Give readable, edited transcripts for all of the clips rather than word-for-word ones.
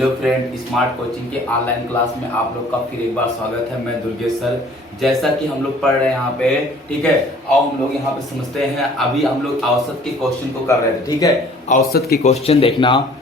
Hello friend, smart coaching के online class में आप लोग का फिर एक बार स्वागत है। मैं दुर्गेश सर। जैसा कि हम लोग पढ़ रहे हैं यहाँ पे, ठीक है, और हम लोग यहाँ पे समझते हैं। अभी हम लोग औसत के क्वेश्चन को कर रहे थे, ठीक है। औसत के क्वेश्चन देखना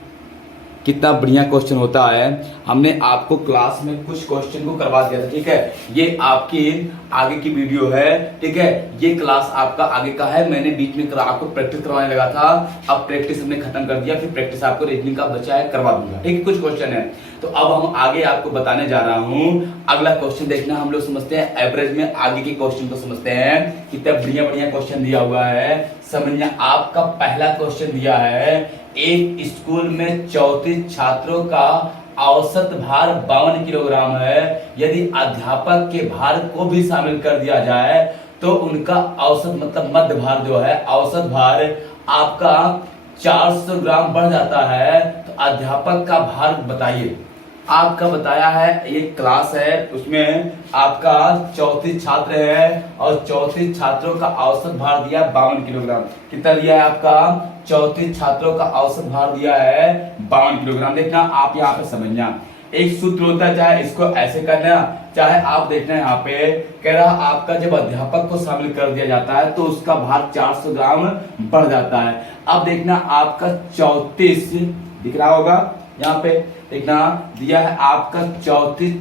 कितना बढ़िया क्वेश्चन होता है। हमने आपको क्लास में कुछ क्वेश्चन को करवा दिया था, ठीक है। ये आपकी आगे की वीडियो है, ठीक है। ये क्लास आपका आगे का है। मैंने बीच में आपको प्रैक्टिस करवाने लगा था, अब प्रैक्टिस हमने खत्म कर दिया। फिर प्रैक्टिस आपको रीजनिंग का बचा है, करवा दूंगा, ठीक है। कुछ क्वेश्चन है तो अब हम आगे आपको बताने जा रहा हूँ। अगला क्वेश्चन देखना, हम लोग समझते हैं एवरेज में। आगे के क्वेश्चन को समझते हैं, कितना बढ़िया बढ़िया क्वेश्चन दिया हुआ है। समझिए, आपका पहला क्वेश्चन दिया है, एक स्कूल में 34 छात्रों का औसत भार 52 किलोग्राम है। यदि अध्यापक के भार को भी शामिल कर दिया जाए तो उनका औसत मतलब मध्य भार जो है, औसत भार आपका 400 ग्राम बढ़ जाता है। तो अध्यापक का भार बताइए। आपका बताया है, ये क्लास है, उसमें आपका 34 छात्र है और 34 छात्रों का औसत भार दिया 52 किलोग्राम। कितना दिया है आपका? 34 छात्रों का औसत भार दिया है 52 किलोग्राम। देखना आप यहाँ पे समझना, एक सूत्र होता है, चाहे इसको ऐसे करना, चाहे आप देखना यहाँ पे कह रहा आपका जब अध्यापक को शामिल कर दिया जाता है तो उसका भार 400 ग्राम बढ़ जाता है। अब देखना आपका 34 दिख रहा होगा यहाँ पे, देखना दिया है आपका 34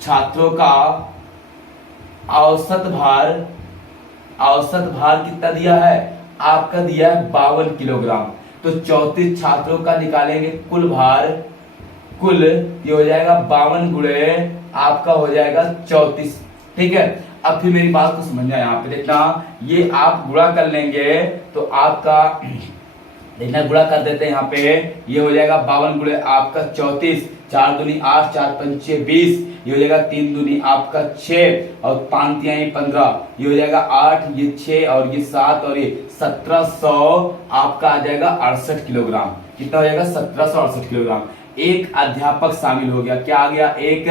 छात्रों का औसत भार कितना दिया है? आपका दिया है 52 किलोग्राम। तो 34 छात्रों का निकालेंगे कुल भार, कुल ये हो जाएगा 52 गुणे आपका हो जाएगा 34, ठीक है। अब फिर मेरी बात को समझना, यहाँ पे देखना, ये आप गुणा कर लेंगे तो आपका देखना, गुणा कर देते हैं यहाँ पे, ये हो जाएगा 52 गुणे आपका 34, 4 दूनी 8, 4 पंचे 20, ये हो जाएगा 3 दूनी आपका 6 और 5 तिहाई 15, ये हो जाएगा 8, ये 6 और ये 7 और ये 1700 आपका आ जाएगा 68 किलोग्राम। कितना हो जाएगा? 1768 किलोग्राम। एक अध्यापक शामिल हो गया, क्या आ गया? एक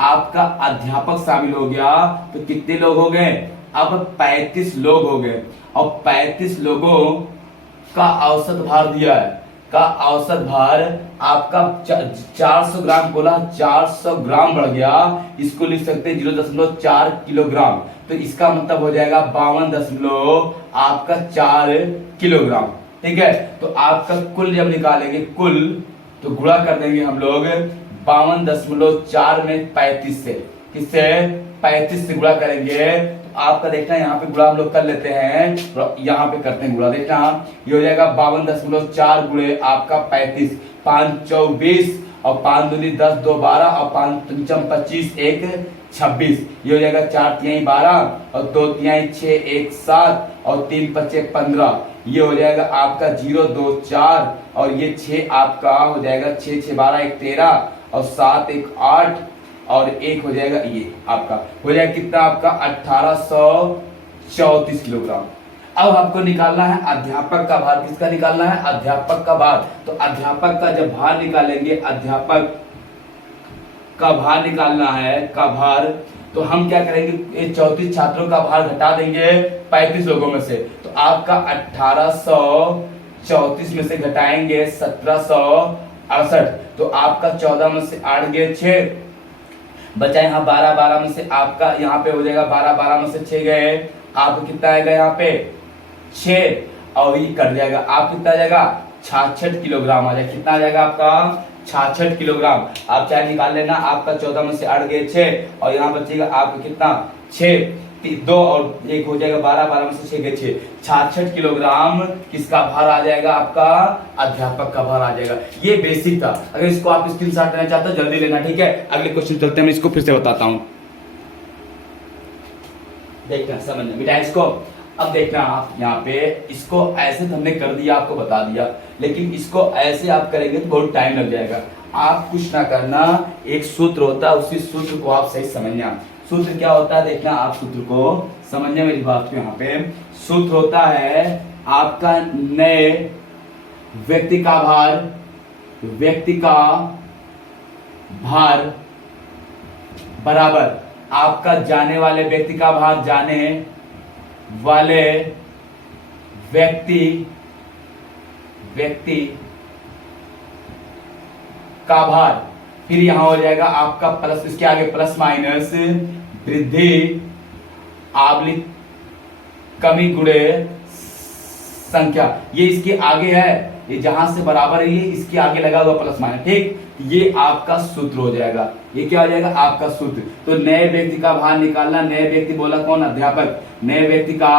आपका अध्यापक शामिल हो गया तो कितने लोग हो गए? अब 35 लोग हो गए और 35 लोगों का औसत भार दिया है, का औसत भार आपका 400 ग्राम बोला, 400 ग्राम बढ़ गया, इसको लिख सकते हैं 0.4 किलोग्राम। तो इसका मतलब हो जाएगा 52 आपका 4 किलोग्राम, ठीक है। तो आपका कुल जब निकालेंगे, कुल तो गुणा कर देंगे हम लोग 52.4 में 35 से, किससे? 35 से गुणा करेंगे तो आपका देखना यहाँ पे गुणा हम लोग कर लेते हैं, यहाँ पे करते हैं गुणा। देखना ये हो जाएगा 52.4 गुणे आपका 35, 5 24 और 5 दूनी 10, 2 12 और 5 पंचम 25, 1 26, ये हो जाएगा 4 तिहाई 12 और 2 तिहाई 6, 1 7 और 3 पच्चे 15, ये हो जाएगा आपका 0 2 4 और ये 6 आपका हो जाएगा 6 6 12 1 13 और 7 1 8 और 1 हो जाएगा, ये आपका हो जाएगा कितना? आपका 1834 किलोग्राम। अब आपको निकालना है अध्यापक का भार। किसका निकालना है? अध्यापक का भार। तो अध्यापक का जब भार निकालेंगे, अध्यापक का भार निकालना है, का भार, तो हम क्या करेंगे? ये 34 छात्रों का भार घटा देंगे 35 लोगों में से, तो आपका 1834 में से घटाएंगे 1768, तो आपका 14 में से 8 गए 6, बचा यहाँ 12, 12 में से आपका यहाँ पे हो जाएगा 12, 12 में से 6 गए, आपको कितना आएगा यहाँ पे? 6 और ये कट जाएगा, आप कितना आ जाएगा? 66 किलोग्राम आ जाएगा। कितना आ जाएगा आपका? 66 किलोग्राम। आप चाहे निकाल लेना, आपका 14 में से 8 गए 6 और यहाँ बचेगा आपका कितना? 6, 2 और 1 हो जाएगा 12, 12 में से 6 गए 6, 66 किलोग्राम किसका भार आ जाएगा? आपका अध्यापक का भार आ जाएगा। ये बेसिक था, अगर इसको आप स्क्रीनशॉट लेना चाहते हो जल्दी लेना, ठीक है। अगले क्वेश्चन चलते हैं, मैं इसको फिर से बताता हूं, देखना समझना बेटा इसको। अब देखना आप यहाँ पे, इसको ऐसे तो हमने कर दिया, आपको बता दिया, लेकिन इसको ऐसे आप करेंगे तो बहुत टाइम लग जाएगा। आप कुछ ना करना, एक सूत्र होता है, उसी सूत्र को आप सही समझना। सूत्र क्या होता है? देखना आप सूत्र को समझने, मेरी बात को यहाँ पे सूत्र होता है आपका नए व्यक्ति का भार बराबर आपका जाने वाले व्यक्ति का भार, जाने वाले व्यक्ति का भार, फिर यहां हो जाएगा आपका प्लस, इसके आगे प्लस माइनस वृद्धि आबलिक कमी गुणे संख्या, ये इसके आगे है, ये जहां से बराबर है ये इसके आगे लगा हुआ प्लस माइनस, ठीक, ये आपका सूत्र हो जाएगा। ये क्या हो जाएगा? आपका सूत्र। तो नए व्यक्ति का भार निकालना, नए व्यक्ति बोला कौन? अध्यापक। नए व्यक्ति का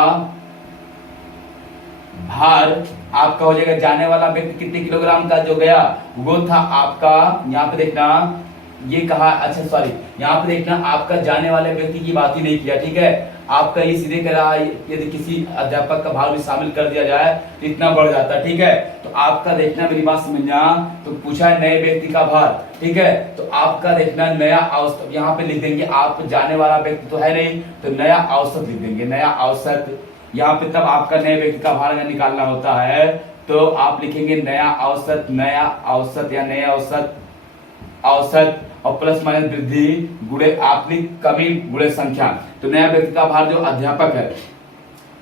भार आपका हो जाएगा, जाने वाला व्यक्ति कितने किलोग्राम का जो गया वो था आपका, यहाँ पे देखना ये कहा, अच्छा सॉरी, यहाँ पे देखना आपका जाने वाले व्यक्ति की बात ही नहीं किया, ठीक है, आपका ये सीधे कह रहा है यदि किसी अध्यापक का भार भी शामिल कर दिया जाए तो इतना बढ़ जाता है, ठीक है। तो आपका देखना, मेरी बात समझना, तो पूछा है नए व्यक्ति का भार, ठीक है, तो आपका देखना नया औसत यहाँ पे लिख देंगे, आप जाने वाला व्यक्ति तो है नहीं तो नया औसत लिख देंगे, नया औसत यहाँ पे। तब आपका नए व्यक्ति का भार अगर निकालना होता है तो आप लिखेंगे नया औसत या नए औसत, औसत और प्लस माइनस वृद्धि गुणे आकलित कमी गुणे संख्या। तो नया व्यक्ति का भार जो अध्यापक है,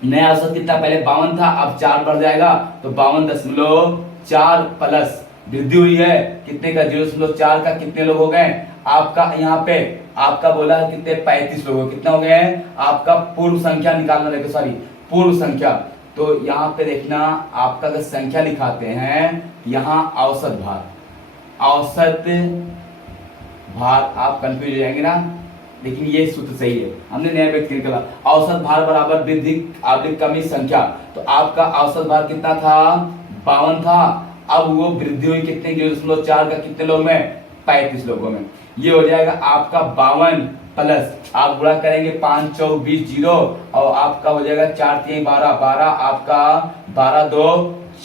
नया औसत कितना? पहले 52 था, अब 4 बढ़ जाएगा तो 52.4 प्लस वृद्धि हुई है कितने का? 0.4 का। कितने लोग हो गए आपका? यहाँ पे आपका बोला है कितने? 35 लोग। कितना हो गए? आपका पूर्व संख्या निकालना रहेगा, सॉरी पूर्व संख्या। तो यहाँ पे देखना आपका अगर संख्या लिखाते हैं, यहाँ औसत भार, औसत भार, आप कंफ्यूज हो जाएंगे ना, लेकिन ये सूत्र सही है, हमने नया व्यक्ति निकाला। औसत भार बराबर वृद्धि आवृत्ति कमी संख्या। तो आपका औसत भार कितना था? 52 था, अब वो वृद्धि हुई कितने? 0.4 का। कितने लोग में? 35 लोगों में। ये हो जाएगा आपका 52 प्लस, आप गुणा करेंगे 5 चौक 20 जीरो, और आपका हो जाएगा 4 3 12 12, आपका 12 2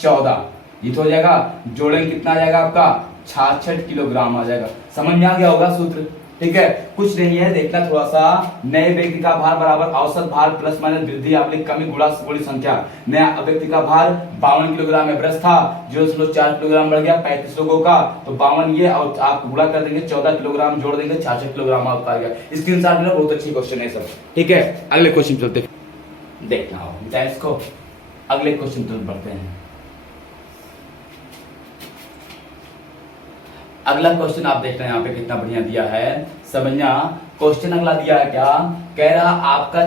14, ये तो हो जाएगा। जोड़ेंगे कितना आ जाएगा आपका? 66 किलोग्राम आ जाएगा। समझ में आ गया होगा सूत्र, ठीक है, कुछ नहीं है, देखना थोड़ा सा। नए व्यक्ति का भार बराबर औसत भार प्लस माइनस वृद्धि आवृत्ति कमी गुणा गुणी संख्या। नया व्यक्ति का भार 52 किलोग्राम एवरेज था, 0.4 किलोग्राम बढ़ गया 35 लोगों का, तो 52 ये, और आप गुणा कर देंगे 14 किलोग्राम जोड़ देंगे 66 किलोग्राम आपका आ गया। स्क्रीनशॉट लेना, बहुत अच्छी क्वेश्चन है सब, ठीक है। अगले क्वेश्चन चलते, देखना इसको, अगले क्वेश्चन तरफ बढ़ते हैं। अगला क्वेश्चन आप देख रहे हैं यहाँ पे कितना बढ़िया दिया है, समझना। क्वेश्चन अगला दिया है क्या? कह रहा आपका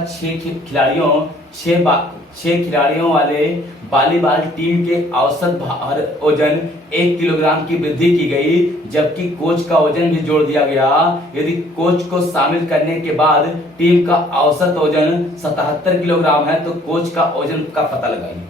6 खिलाड़ियों वाले वॉलीबॉल टीम के औसत भार वजन 1 किलोग्राम की वृद्धि की गई, जबकि कोच का वजन भी जोड़ दिया गया। यदि कोच को शामिल करने के बाद टीम का औसत वजन 77 किलोग्राम है तो कोच का वजन का पता लगाइए।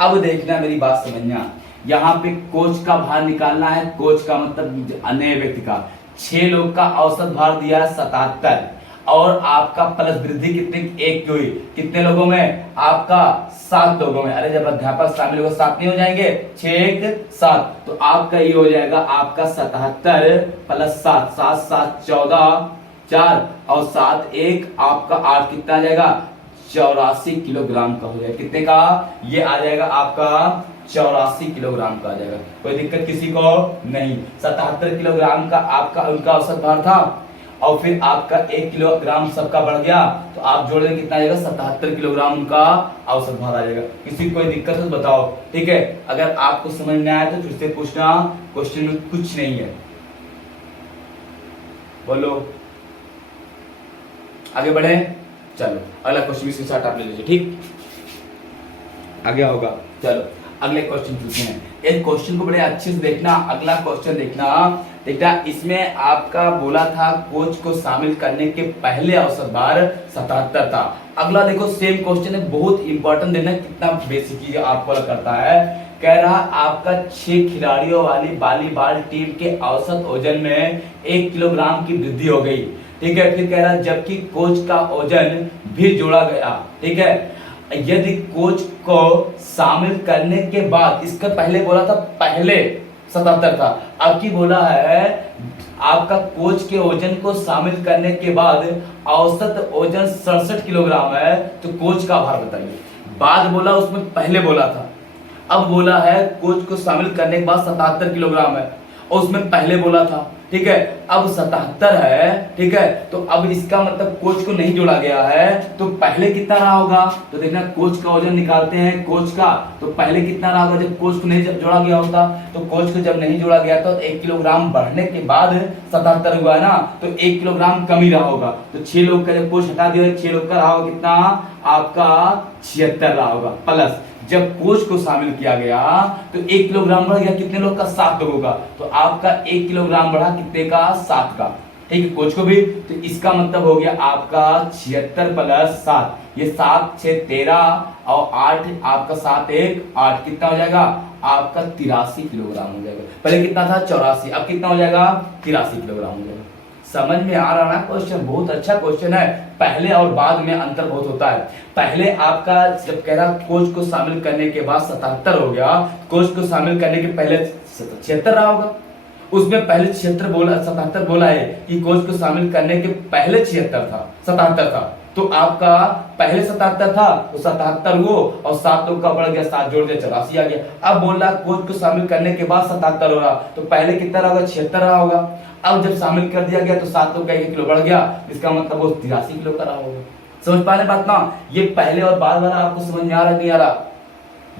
अब देखना, मेरी बात समझना, यहाँ पे कोच का भार निकालना है, कोच का मतलब अन्य व्यक्ति का। 6 लोग का औसत भार दिया है 77, और आपका प्लस वृद्धि कितने? 1 की हुई। कितने लोगों में? आपका 7 लोगों में। अरे जब अध्यापक शामिल होगा 7 नहीं हो जाएंगे? 6 1 7, तो आपका ये हो जाएगा आपका 77 प्लस 7, 7 7 14 4, और 7 1 आपका 8, कितना आ जाएगा? 84 किलोग्राम का हो जाएगा। कितने का? ये आ जाएगा आपका 84 किलोग्राम का आ जाएगा। कोई दिक्कत किसी को नहीं। 77 किलोग्राम का आपका उनका औसत भार था, और फिर आपका 1 किलोग्राम सबका बढ़ गया, तो आप जोड़ देंगे कितना आ जाएगा? 77 किलोग्राम उनका औसत भार आ जाएगा। किसी कोई दिक्कत हो तो बताओ, ठीक है। अगर आपको समझ में आया तो फिर से पूछना, क्वेश्चन में कुछ नहीं है, बोलो। आगे बढ़े, चलो अगला क्वेश्चन इसके साथ आप ले लीजिए, ठीक, आगे होगा। चलो अगले क्वेश्चन पूछते हैं। इस क्वेश्चन को बड़े अच्छे से देखना। अगला क्वेश्चन देखना, इसमें आपका बोला था कोच को शामिल करने के पहले औसत भार 77 था। अगला देखो सेम क्वेश्चन है, बहुत इंपॉर्टेंट देना, कितना बेसिक चीज आपको करता है। कह रहा आपका 6 खिलाड़ियों वाली वॉलीबॉल टीम के औसत वजन में 1 किलोग्राम की वृद्धि हो गई, ठीक है। फिर कह रहा जबकि कोच का वजन भी जोड़ा गया, ठीक है। यदि कोच को शामिल करने के बाद, इसका पहले बोला था पहले 77 था, अब की बोला है आपका कोच के वजन को शामिल करने के बाद औसत वजन 67 किलोग्राम है, तो कोच का भार बताइए। बाद बोला, उसमें पहले बोला था, अब बोला है कोच को शामिल करने के बाद 77 किलोग्राम है, और उसमें पहले बोला था, ठीक है। अब 77 है, ठीक है, तो अब इसका मतलब कोच को नहीं जोड़ा गया है, तो पहले कितना रहा होगा, तो देखना कोच का वजन निकालते हैं कोच का, तो पहले कितना रहा होगा जब कोच को नहीं जोड़ा गया होता, तो कोच को जब नहीं जोड़ा गया तो 1 किलोग्राम बढ़ने के बाद 77 हुआ है ना, तो 1 किलोग्राम कम ही रहा होगा, तो 6 लोग का जब कोच हटा दिया 6 लोग का रहा होगा कितना, आपका 76 रहा होगा, प्लस जब कोच को शामिल किया गया तो 1 किलोग्राम बढ़ गया, कितने लोग का, 7 लोगों का, तो आपका 1 किलोग्राम बढ़ा कितने का, 7 का, ठीक है, कोच को भी, तो इसका मतलब हो गया आपका 76 प्लस 7, ये 7 6 13 और 8 आपका 7 1 8, कितना हो जाएगा आपका 83 किलोग्राम हो जाएगा। पहले कितना था 84, अब कितना हो जाएगा 83 किलोग्राम हो जाएगा। समझ में आ रहा ना क्वेश्चन, बहुत अच्छा क्वेश्चन है। पहले और बाद में अंतर बहुत होता है। पहले आपका जब कह रहा कोच को शामिल करने के बाद 77 हो गया, कोच को शामिल करने के पहले 76 रहा होगा, उसमें पहले 76 बोला, 77 बोला है कि कोच को शामिल करने के पहले 76 था, 77 था, तो आपका पहले 77 था तो 77 वो और 7 लोग का बढ़ गया, 7 जोड़ दिया 84 आ गया। अब बोल रहा कोच को शामिल करने के बाद 77 हो रहा, तो पहले कितना रहा होगा 76 रहा होगा, अब जब शामिल कर दिया गया तो 7 लोग का 1 किलो बढ़ गया, इसका मतलब वो 83 किलो का रहा होगा। समझ पा रहे बात ना, ये पहले और बाद वाला आपको समझ में आ रहा नहीं आ रहा,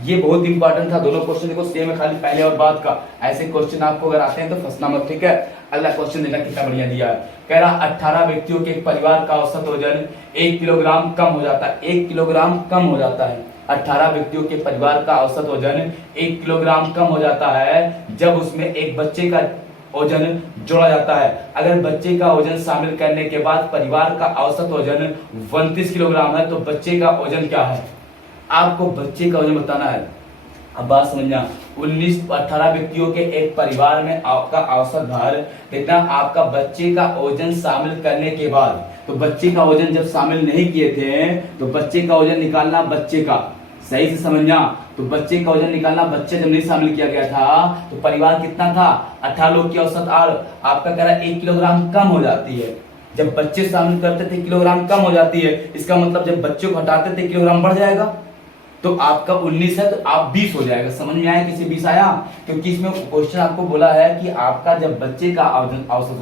ये बहुत इंपॉर्टेंट था। दोनों क्वेश्चन देखो सेम है, खाली पहले और बाद का, ऐसे क्वेश्चन आपको अगर आते हैं तो फंसना मत, ठीक है। अगला क्वेश्चन देखना कितना बढ़िया दिया है, कह रहा 18 व्यक्तियों के परिवार का औसत वजन 1 किलोग्राम कम हो जाता है, 1 किलोग्राम कम हो जाता है। 18 व्यक्तियों के परिवार का औसत वजन 1 किलोग्राम कम हो जाता है जब उसमें एक बच्चे का वजन जोड़ा जाता है। अगर बच्चे का वजन शामिल करने के बाद परिवार का औसत वजन 29 किलोग्राम है तो बच्चे का वजन क्या है, आपको बच्चे का वजन बताना है। अब बात समझना, 18 व्यक्तियों के एक परिवार में आपका औसत भार देखना, आपका बच्चे का वजन शामिल करने के बाद, तो बच्चे का वजन जब शामिल नहीं किए थे तो बच्चे का वजन निकालना, बच्चे का सही से समझना, तो बच्चे का वजन निकालना, बच्चे जब नहीं शामिल किया गया था तो परिवार कितना था, 18 लोग की औसत आर आपका कह रहा है 1 किलोग्राम कम हो जाती है। जब बच्चे शामिल करते थे किलोग्राम कम हो जाती है, इसका मतलब जब बच्चों को हटाते थे किलोग्राम बढ़ जाएगा, तो आपका 19 है तो आप 20 हो जाएगा। समझ में आया किसी 20 आया, क्योंकि इसमें क्वेश्चन आपको बोला है कि आपका जब बच्चे का औसत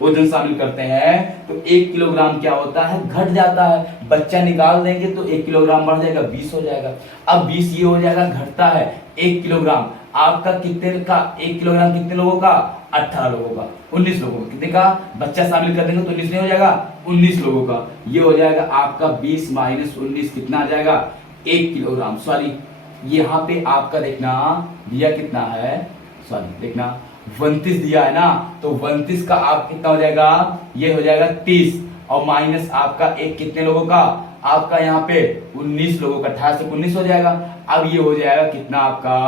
वजन शामिल करते हैं तो 1 किलोग्राम क्या होता है, घट जाता है। बच्चा निकाल देंगे तो 1 किलोग्राम बढ़ जाएगा, 20 हो जाएगा। अब 20 ये हो जाएगा, घटता है 1 किलोग्राम, आपका कितने का 1 किलोग्राम, कितने लोगों का, 18 लोगों का, 19 लोगों का, कितने का, बच्चा शामिल कर देंगे तो 19 नहीं हो जाएगा, 19 लोगों का, ये हो जाएगा आपका 20 माइनस 19 कितना आ जाएगा, 1 किलोग्राम। सॉरी यहाँ पे आपका देखना दिया कितना है, सॉरी देखना 29 दिया है ना, तो 29 का आप कितना हो जाएगा, ये हो जाएगा 30 और माइनस आपका एक कितने लोगों का, आपका यहाँ पे 19 लोगों का, 18 से 19 हो जाएगा। अब ये हो जाएगा कितना आपका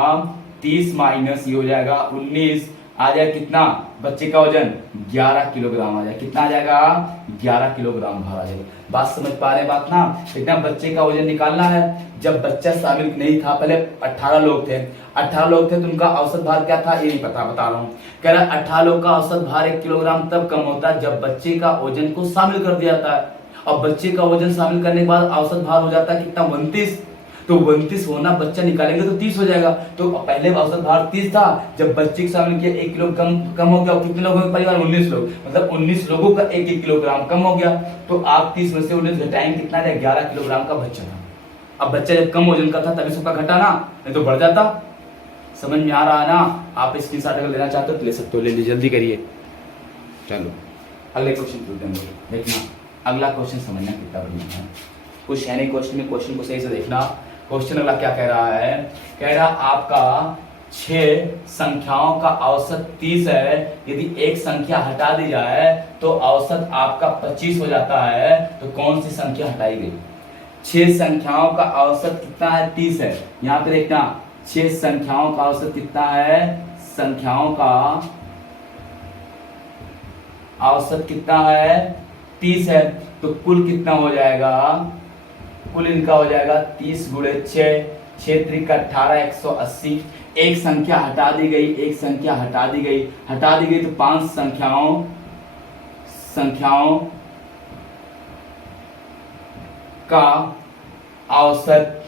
30 माइनस ये हो जाएगा 19, आ जाएगा कितना, बच्चे का वजन 11 किलोग्राम आ जाएगा, कितना आ जाएगा 11 किलोग्राम भार आ जाएगा। बात समझ पा रहे बात ना, इतना बच्चे का वजन निकालना है। जब बच्चा शामिल नहीं था, पहले 18 लोग थे, 18 लोग थे तो उनका औसत भार क्या था ये नहीं पता, बता रहा हूँ। कह रहा 18 लोग का औसत भार 1 किलोग्राम तब कम होता है जब बच्चे का वजन को शामिल कर दिया जाता है, और बच्चे का वजन शामिल करने के बाद औसत भार हो जाता है कितना, 29, तो 29 होना बच्चा निकालेंगे तो 30 हो जाएगा। तो पहले औसत भार 30 था, जब बच्चे के शामिल किया 1 किलो कम हो गया, कितने लोगों के परिवार, 19 लोग, मतलब 19 लोगों का 1 किलोग्राम कम हो गया, तो आप 30 में से 19 घटाएंगे कितना, 11 किलोग्राम का बच्चा था। अब बच्चा जब कम वजन का था तभी सबका घटा ना, नहीं तो बढ़ जाता। समझ में आ रहा है ना, आप स्क्रीनशॉट अगर लेना चाहते हो तो ले सकते हो, ले लीजिए, जल्दी करिए। चलो अगले क्वेश्चन पूछते हैं, देखना अगला क्वेश्चन समझना कितना बढ़िया है, कुछ है नहीं क्वेश्चन में, क्वेश्चन को सही से देखना। क्वेश्चन अगला क्या कह रहा है, कह रहा आपका 6 संख्याओं का औसत 30 है, यदि एक संख्या हटा दी जाए तो औसत आपका 25 हो जाता है, तो कौन सी संख्या हटाई गई। 6 संख्याओं का औसत कितना है, 30 है। यहाँ पे देखना 6 संख्याओं का औसत कितना है, संख्याओं का औसत कितना है, 30 है, तो कुल कितना हो जाएगा, कुल इनका हो जाएगा 30 गुणे 6, 6 त्रिक 18, 180। एक संख्या हटा दी गई, एक संख्या हटा दी गई तो 5 संख्याओं का औसत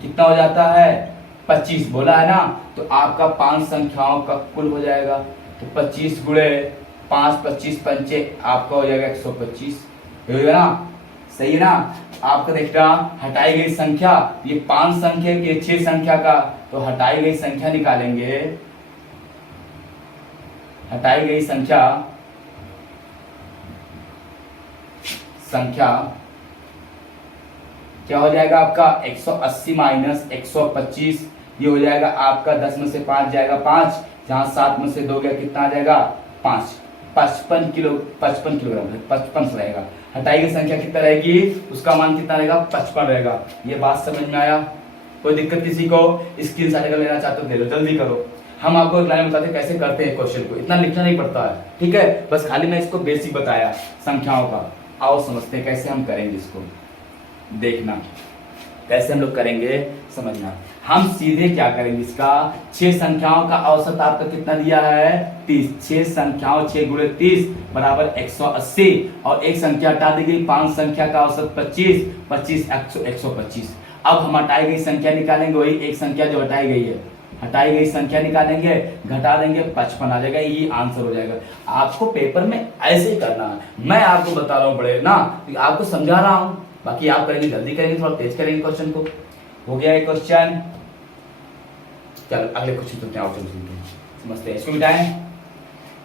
कितना हो जाता है, 25 बोला है ना, तो आपका 5 संख्याओं का कुल हो जाएगा। तो 25 गुणे 5, 25 पंचे आपका हो जाएगा 125, हो गया ना, सही है ना। आपका देखना हटाई गई संख्या, ये 5 संख्या के 6 संख्या का, तो हटाई गई संख्या निकालेंगे, हटाई गई संख्या क्या हो जाएगा आपका 180 माइनस 125, ये हो जाएगा आपका 10 में से 5 जाएगा 5, जहां 7 में से 2 गया कितना आ जाएगा 5, 55 किलोग्राम 55 रहेगा। हटाई गई संख्या कितना रहेगी, उसका मान कितना रहेगा 55 रहेगा। ये बात समझ में आया? कोई दिक्कत किसी को? स्क्रीनशॉट अगर लेना चाहते हो ले लो, जल्दी करो। हम आपको एक लाइन बताते कैसे करते हैं क्वेश्चन को, इतना लिखना नहीं पड़ता है, ठीक है, बस खाली मैं इसको बेसिक बताया संख्याओं का। आओ समझते हैं कैसे हम करेंगे इसको, देखना कैसे हम लोग करेंगे, समझना। हम सीधे क्या करेंगे, इसका 6 संख्याओं का औसत आपका कितना दिया है 30, 6 संख्याओं 6 गुणे 30 बराबर 180, और एक संख्या हटा दी गई 5 संख्या का औसत 25, 25 125। अब हम हटाई गई संख्या निकालेंगे, वही एक संख्या जो हटाई गई है, हटाई गई संख्या निकालेंगे, घटा देंगे 55 आ जाएगा, ये आंसर हो जाएगा। आपको पेपर में ऐसे ही करना है, मैं आपको बता रहा हूँ बड़े ना, आपको समझा रहा हूँ, बाकी आप करेंगे जल्दी करेंगे, थोड़ा तेज करेंगे क्वेश्चन को। हो गया ये क्वेश्चन, चलो अगले क्वेश्चन चलते हैं, समझते हैं इसको मिटाएं।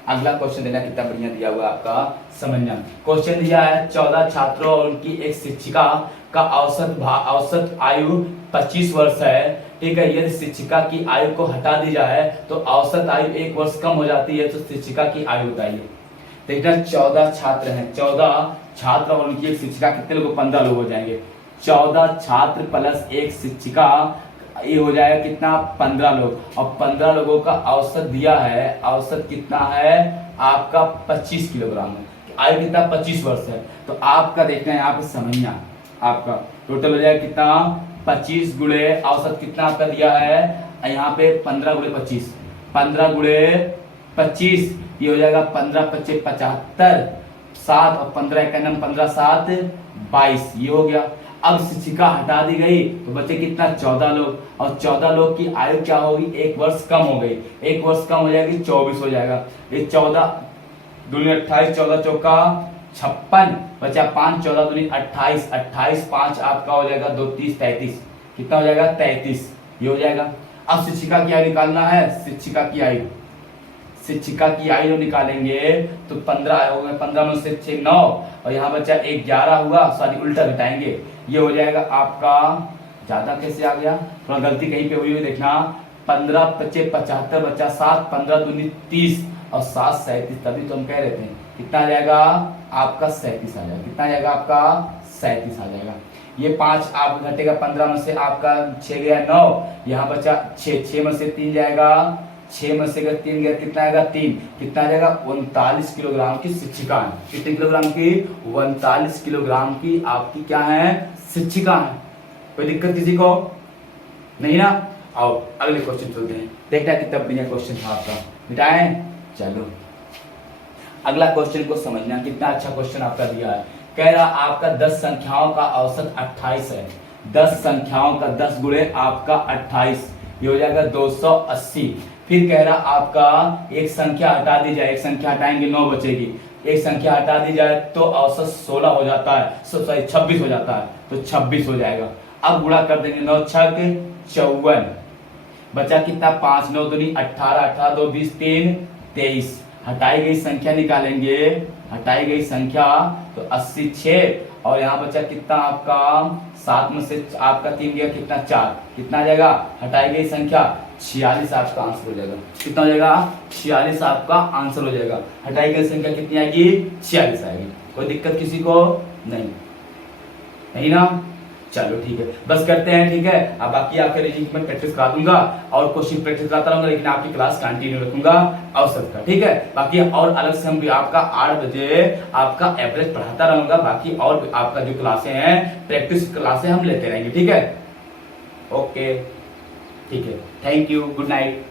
अगला क्वेश्चन देना कितना बढ़िया दिया हुआ आपका, समझना। क्वेश्चन दिया है 14 छात्रों और उनकी एक शिक्षिका का औसत आयु 25 वर्ष है, ठीक है। यदि शिक्षिका की आयु को हटा दी जाए तो औसत आयु 1 वर्ष कम हो जाती है, तो शिक्षिका की आयु बताइए। देखना 14 छात्र हैं, 14 छात्र और उनकी एक शिक्षिका, कितने लोग, 15 लोग हो जाएंगे। 14 छात्र प्लस एक शिक्षिका, ये हो जाएगा कितना 15 लोग, और 15 लोगों का औसत दिया है, औसत कितना है आपका 25 किलोग्राम है, आयु कितना 25 वर्ष है। तो आपका देखना है यहाँ पे समझना, आपका टोटल हो जाएगा कितना 25 गुणे औसत कितना आपका दिया है यहाँ पे 15 गुणे 25, 15 गुणे 25, ये हो जाएगा 15 25 75, 7 और 15 एक 15 7 22, ये हो गया। अब शिक्षिका हटा दी गई तो बचे कितना 14 लोग, और 14 लोग की आयु क्या होगी 1 वर्ष कम हो गई, 1 वर्ष कम हो जाएगी 24 हो जाएगा। ये 14 दूनी 28, 14 चौका 56, बचा 5, 14 दूनी 28, 28 5 आपका हो जाएगा 2 30 33, कितना हो जाएगा 33, ये हो जाएगा। अब शिक्षिका की आयु निकालना है, शिक्षिका की आयु निकालेंगे तो 15 हो गए, 15 में से 6 9, और यहाँ बचा 1 11 हुआ, सॉरी उल्टा घटाएंगे, ये हो जाएगा आपका, ज्यादा कैसे आ गया, थोड़ा गलती कहीं पे हुई देखना, 15 25 75 बचा 7, 15 दूनी 30 और 7 37, तभी तो हम कह रहे थे कितना आ जाएगा आपका 37 आ जाएगा, कितना आ जाएगा आपका 37 आ जाएगा। ये 5 आप घटेगा, 15 में से आपका 6 गया 9, यहाँ बचा 6 में से 3 जाएगा, 6 में से अगर 3 गया कितना आएगा 3, कितना आ जाएगा 39 किलोग्राम की शिक्षिका है, कितने किलोग्राम की 39 किलोग्राम की आपकी क्या है शिक्षिका है। कोई दिक्कत किसी को नहीं ना? आओ अगले क्वेश्चन चलते हैं, देखना कितना बढ़िया क्वेश्चन था आपका, मिटाएं। चलो अगला क्वेश्चन को समझना, कितना अच्छा क्वेश्चन आपका दिया है। कह रहा आपका 10 संख्याओं का औसत 28 है, 10 संख्याओं का 10 गुणे आपका 28, ये हो जाएगा 280। फिर कह रहा आपका एक संख्या हटा दी जाए, एक संख्या हटाएंगे 9 बचेगी, एक संख्या हटा दी जाए तो औसत 16 हो जाता है, सॉरी 26 हो जाता है, तो 26 हो जाएगा। अब गुणा कर देंगे, 9 छक 54, बचा कितना 5 9 दूनी 18, 18 2 20 3 23। हटाई गई संख्या निकालेंगे, हटाई गई संख्या तो 86, और यहाँ बचा कितना आपका 7 में से आपका 3 गया कितना 4, कितना आ जाएगा हटाई गई संख्या 46 आपका आंसर हो जाएगा, कितना हो जाएगा 46 आपका आंसर हो जाएगा। हटाई गई संख्या कितनी आएगी 46 आएगी। कोई दिक्कत किसी को नहीं, नहीं ना? चलो ठीक है, बस करते हैं, ठीक है। अब बाकी आपके रीजनिंग में प्रैक्टिस करा दूंगा और क्वेश्चन प्रैक्टिस कराता रहूंगा, लेकिन आपकी क्लास कंटिन्यू रखूंगा औसत का, ठीक है। बाकी और अलग से हम भी आपका 8 बजे आपका एवरेज पढ़ाता रहूंगा, बाकी और आपका जो क्लासें हैं प्रैक्टिस क्लासें हम लेते रहेंगे, ठीक है। ओके ठीक है, थैंक यू, गुड नाइट।